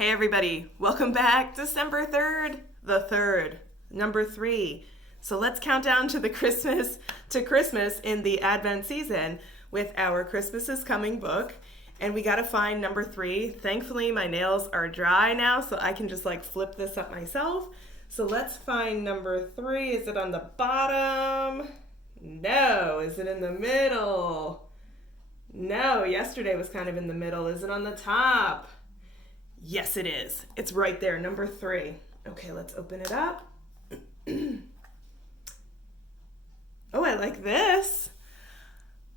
Hey everybody, welcome back. December 3rd, the 3rd, number 3. So let's count down to Christmas in the Advent season with our Christmas is Coming book. And we got to find number 3. Thankfully, my nails are dry now, so I can just flip this up myself. So let's find number 3. Is it on the bottom? No. Is it in the middle? No. Yesterday was kind of in the middle. Is it on the top? Yes, it is. It's right there, number 3. Okay, let's open it up. Oh, I like this.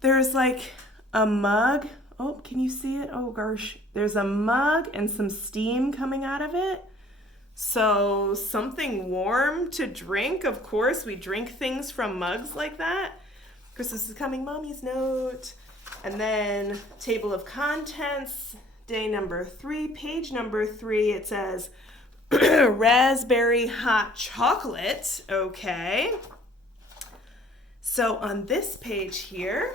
There's a mug. Oh, can you see it? Oh, gosh. There's a mug and some steam coming out of it. So something warm to drink. Of course, we drink things from mugs like that. Christmas is Coming, Mommy's note. And then table of contents. Day number 3, page number 3, it says raspberry hot chocolate. Okay. So on this page here,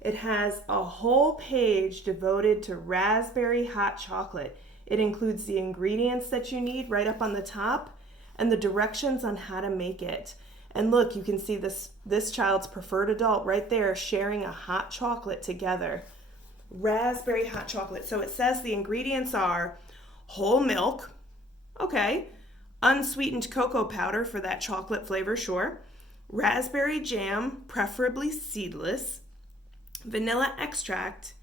it has a whole page devoted to raspberry hot chocolate. It includes the ingredients that you need right up on the top and the directions on how to make it. And look, you can see this child's preferred adult right there sharing a hot chocolate together. Raspberry hot chocolate. So it says the ingredients are whole milk, okay, unsweetened cocoa powder for that chocolate flavor, sure, raspberry jam, preferably seedless, vanilla extract,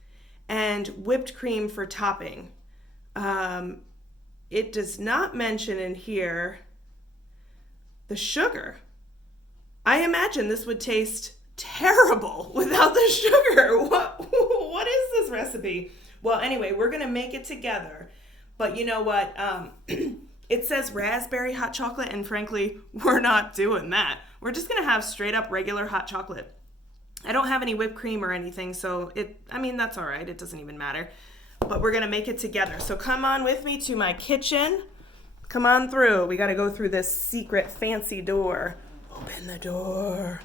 and whipped cream for topping. It does not mention in here the sugar. I imagine this would taste terrible without the sugar. What is this recipe? Well, anyway, we're gonna make it together. But you know what? It says raspberry hot chocolate, and frankly, we're not doing that. We're just gonna have straight up regular hot chocolate. I don't have any whipped cream or anything, so that's all right. It doesn't even matter. But we're gonna make it together. So come on with me to my kitchen. Come on through. We gotta go through this secret fancy door. Open the door.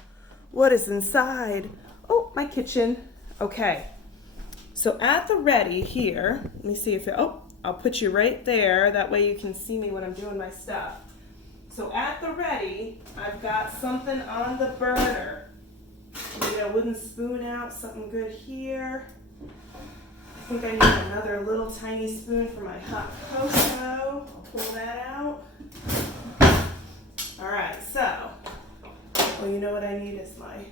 What is inside? Oh, my kitchen. Okay. So at the ready here, let me see if I'll put you right there. That way you can see me when I'm doing my stuff. So at the ready, I've got something on the burner. Need a wooden spoon out, something good here. I think I need another little tiny spoon for my hot cocoa. I'll pull that out. All right, so, well, you know what I need is my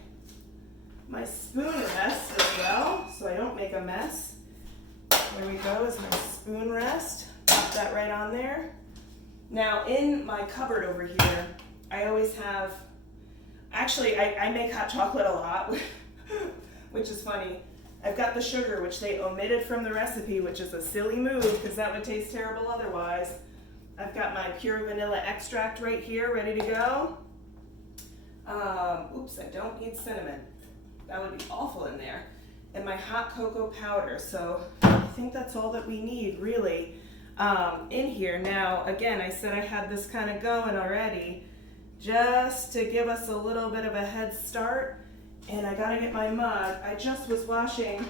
spoon rest as well, so I don't make a mess. There we go, is my spoon rest. Pop that right on there. Now, in my cupboard over here, I always have, actually, I make hot chocolate a lot, which is funny. I've got the sugar, which they omitted from the recipe, which is a silly move, because that would taste terrible otherwise. I've got my pure vanilla extract right here, ready to go. Oops, I don't need cinnamon. That would be awful in there. And my hot cocoa powder. So I think that's all that we need, really, in here. Now, again, I said I had this kind of going already, just to give us a little bit of a head start. And I gotta get my mug. I just was washing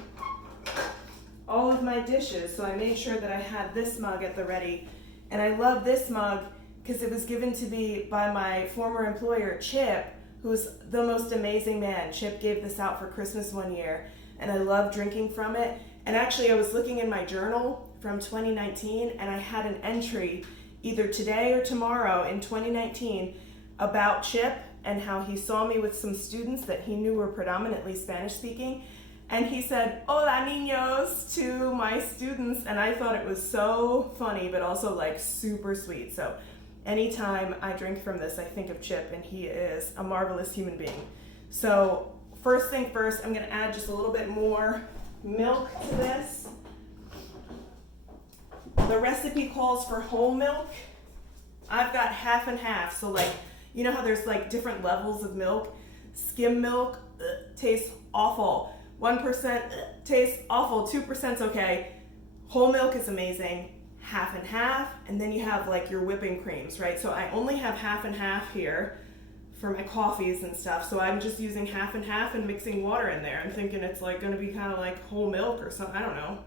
all of my dishes, so I made sure that I had this mug at the ready. And I love this mug because it was given to me by my former employer, Chip, who's the most amazing man. Chip gave this out for Christmas one year, and I love drinking from it. And actually, I was looking in my journal from 2019, and I had an entry either today or tomorrow in 2019 about Chip and how he saw me with some students that he knew were predominantly Spanish speaking. And he said, "Hola, niños," to my students, and I thought it was so funny, but also super sweet. So anytime I drink from this, I think of Chip, and he is a marvelous human being. So first thing first, I'm gonna add just a little bit more milk to this. The recipe calls for whole milk. I've got half and half, so you know how there's different levels of milk? Skim milk tastes awful. 1% tastes awful. 2%'s okay. Whole milk is amazing. Half and half, and then you have your whipping creams, right? So I only have half and half here for my coffees and stuff. So I'm just using half and half and mixing water in there. I'm thinking it's going to be kind of like whole milk or something. I don't know.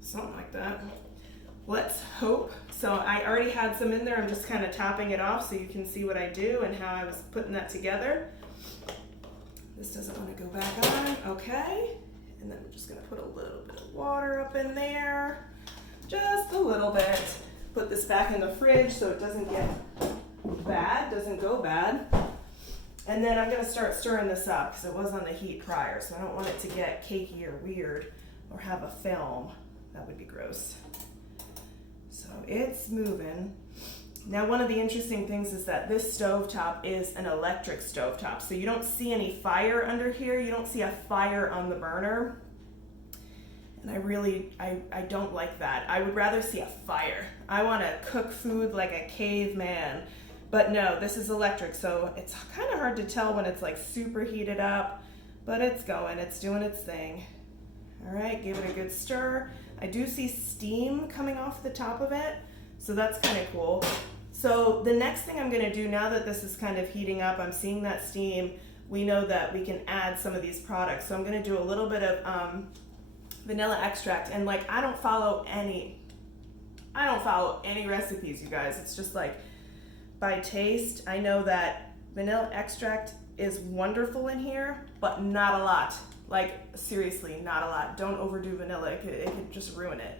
Something like that. Let's hope. So I already had some in there. I'm just kind of topping it off so you can see what I do and how I was putting that together. This doesn't want to go back on. Okay. And then I'm just going to put a little bit of water up in there. Just a little bit. Put this back in the fridge so it doesn't get bad, doesn't go bad. And then I'm going to start stirring this up because it was on the heat prior, so I don't want it to get cakey or weird or have a film. That would be gross. So it's moving. Now, one of the interesting things is that this stovetop is an electric stovetop, so you don't see any fire under here. You don't see a fire on the burner. And I don't like that. I would rather see a fire. I want to cook food like a caveman. But no, this is electric, so it's kind of hard to tell when it's like super heated up, but it's going, it's doing its thing. All right, give it a good stir. I do see steam coming off the top of it, so that's kind of cool. So the next thing I'm gonna do now that this is kind of heating up, I'm seeing that steam, we know that we can add some of these products. So I'm gonna do a little bit of vanilla extract, and like I don't follow any recipes, you guys. It's just like by taste. I know that vanilla extract is wonderful in here, but not a lot. Like seriously, not a lot. Don't overdo vanilla, it could just ruin it.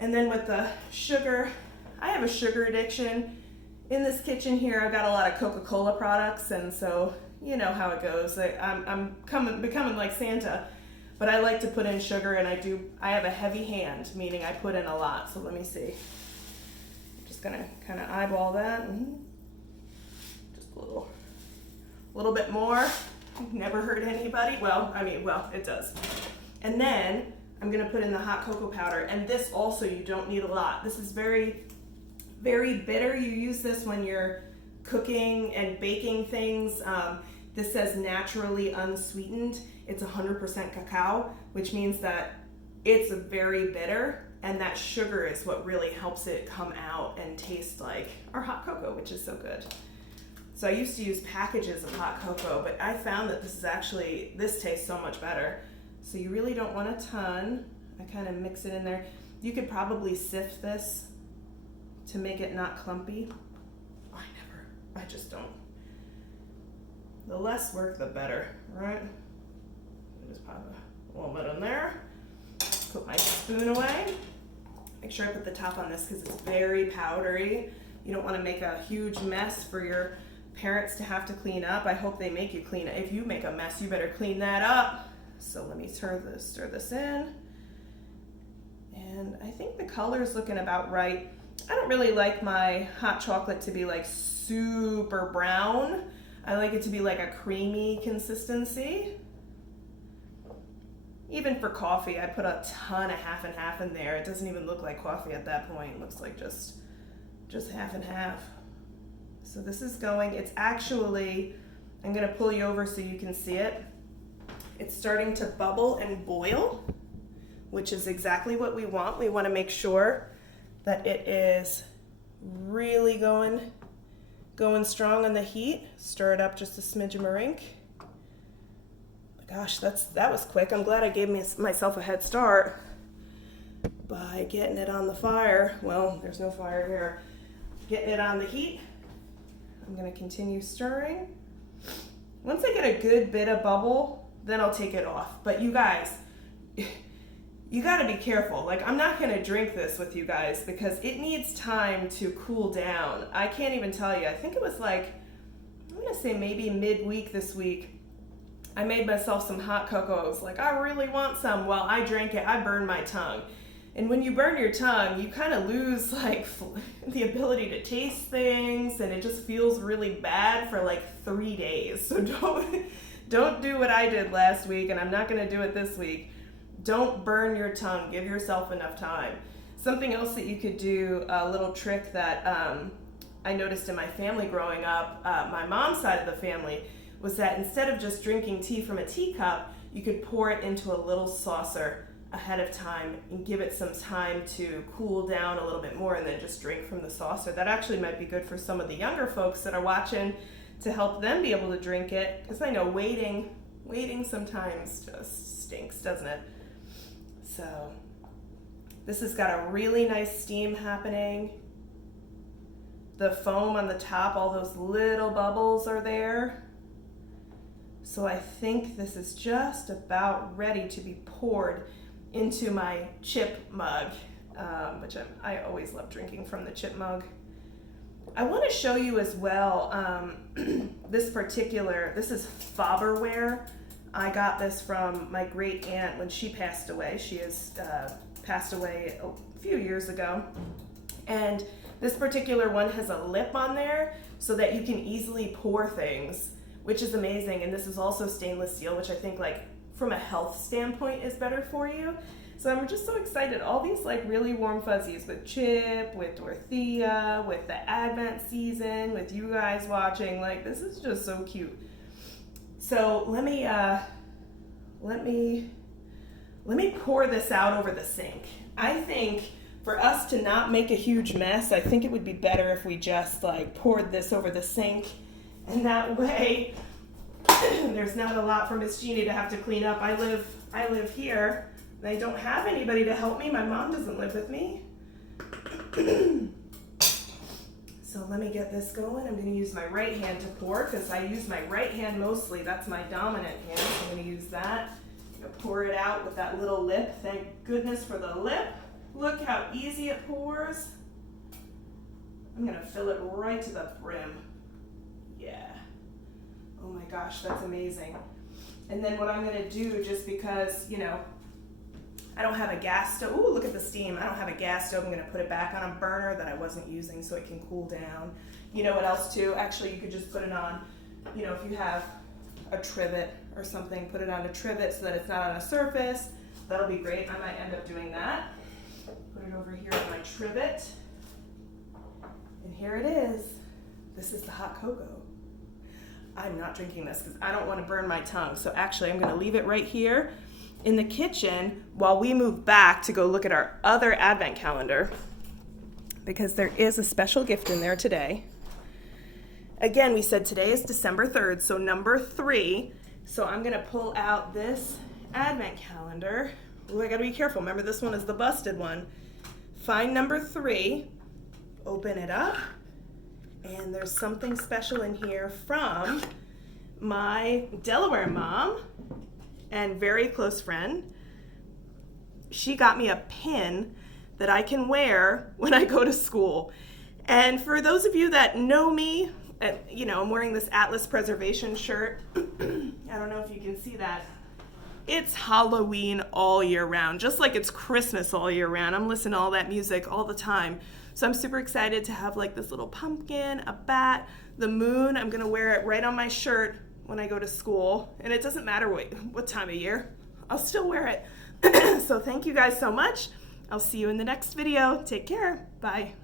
And then with the sugar, I have a sugar addiction. In this kitchen here, I've got a lot of Coca-Cola products, and so you know how it goes. I'm becoming like Santa, but I like to put in sugar, and I have a heavy hand, meaning I put in a lot. So let me see. I'm just gonna kind of eyeball that. Just a little bit more. Never hurt anybody. Well, it does. And then I'm gonna put in the hot cocoa powder, and this also you don't need a lot. This is very, very bitter. You use this when you're cooking and baking things. This says naturally unsweetened. It's 100% cacao, which means that it's very bitter, and that sugar is what really helps it come out and taste like our hot cocoa, which is so good. So I used to use packages of hot cocoa, but I found that this tastes so much better. So you really don't want a ton. I kind of mix it in there. You could probably sift this to make it not clumpy. I just don't. The less work, the better, right? Just pop a little bit in there. Put my spoon away. Make sure I put the top on this because it's very powdery. You don't want to make a huge mess for your parents to have to clean up. I hope they make you clean it. If you make a mess, you better clean that up. So let me stir this in. And I think the color's looking about right. I don't really like my hot chocolate to be like super brown. I like it to be like a creamy consistency. Even for coffee, I put a ton of half and half in there. It doesn't even look like coffee at that point. It looks like just half and half. So this is going, it's actually, I'm gonna pull you over so you can see it. It's starting to bubble and boil, which is exactly what we want. We wanna make sure that it is really going strong on the heat. Stir it up just a smidge of meringue. Gosh, that was quick. I'm glad I gave myself a head start by getting it on the fire. Well, there's no fire here. Getting it on the heat. I'm gonna continue stirring. Once I get a good bit of bubble, then I'll take it off. But you guys, you gotta be careful. Like, I'm not gonna drink this with you guys because it needs time to cool down. I can't even tell you. I think it was like, I'm gonna say maybe midweek this week, I made myself some hot cocoa. I was like, I really want some. Well, I drank it, I burned my tongue. And when you burn your tongue, you kind of lose like the ability to taste things, and it just feels really bad for like 3 days. So don't do what I did last week, and I'm not gonna do it this week. Don't burn your tongue, give yourself enough time. Something else that you could do, a little trick that I noticed in my family growing up, my mom's side of the family, was that instead of just drinking tea from a teacup, you could pour it into a little saucer ahead of time and give it some time to cool down a little bit more and then just drink from the saucer. That actually might be good for some of the younger folks that are watching to help them be able to drink it, because I know waiting sometimes just stinks, doesn't it? So This has got a really nice steam happening. The foam on the top, all those little bubbles are there. So I think this is just about ready to be poured into my chip mug, which I always love drinking from the chip mug. I want to show you as well, this is Faberware. I got this from my great aunt when she passed away. She has passed away a few years ago. And this particular one has a lip on there so that you can easily pour things, which is amazing. And this is also stainless steel, which I think like from a health standpoint is better for you. So I'm just so excited. All these like really warm fuzzies with Chip, with Dorothea, with the Advent season, with you guys watching. Like, this is just so cute. So let me pour this out over the sink. I think for us to not make a huge mess, I think it would be better if we just like poured this over the sink, and that way there's not a lot for Miss Jeannie to have to clean up. I live here. I don't have anybody to help me. My mom doesn't live with me. So let me get this going. I'm going to use my right hand to pour because I use my right hand mostly. That's my dominant hand. So I'm going to use that. I'm going to pour it out with that little lip. Thank goodness for the lip. Look how easy it pours. I'm going to fill it right to the brim. Yeah. Oh my gosh, that's amazing. And then what I'm going to do, just because, you know, I don't have a gas stove. Ooh, look at the steam. I don't have a gas stove. I'm going to put it back on a burner that I wasn't using so it can cool down. You know what else too? Actually, you could just put it on, you know, if you have a trivet or something, put it on a trivet so that it's not on a surface. That'll be great. I might end up doing that. Put it over here on my trivet. And here it is. This is the hot cocoa. I'm not drinking this because I don't want to burn my tongue. So actually, I'm going to leave it right here in the kitchen while we move back to go look at our other advent calendar, because there is a special gift in there today. Again, we said today is December 3rd, so number 3. So I'm gonna pull out this advent calendar. Ooh, I gotta be careful. Remember, this one is the busted one. Find number 3, open it up, and there's something special in here from my Delaware mom and very close friend. She got me a pin that I can wear when I go to school. And for those of you that know me, you know, I'm wearing this Atlas Preservation shirt. I don't know if you can see that. It's Halloween all year round, just like it's Christmas all year round. I'm listening to all that music all the time. So I'm super excited to have like this little pumpkin, a bat, the moon. I'm gonna wear it right on my shirt when I go to school, and it doesn't matter what time of year, I'll still wear it. So thank you guys so much. I'll see you in the next video. Take care. Bye.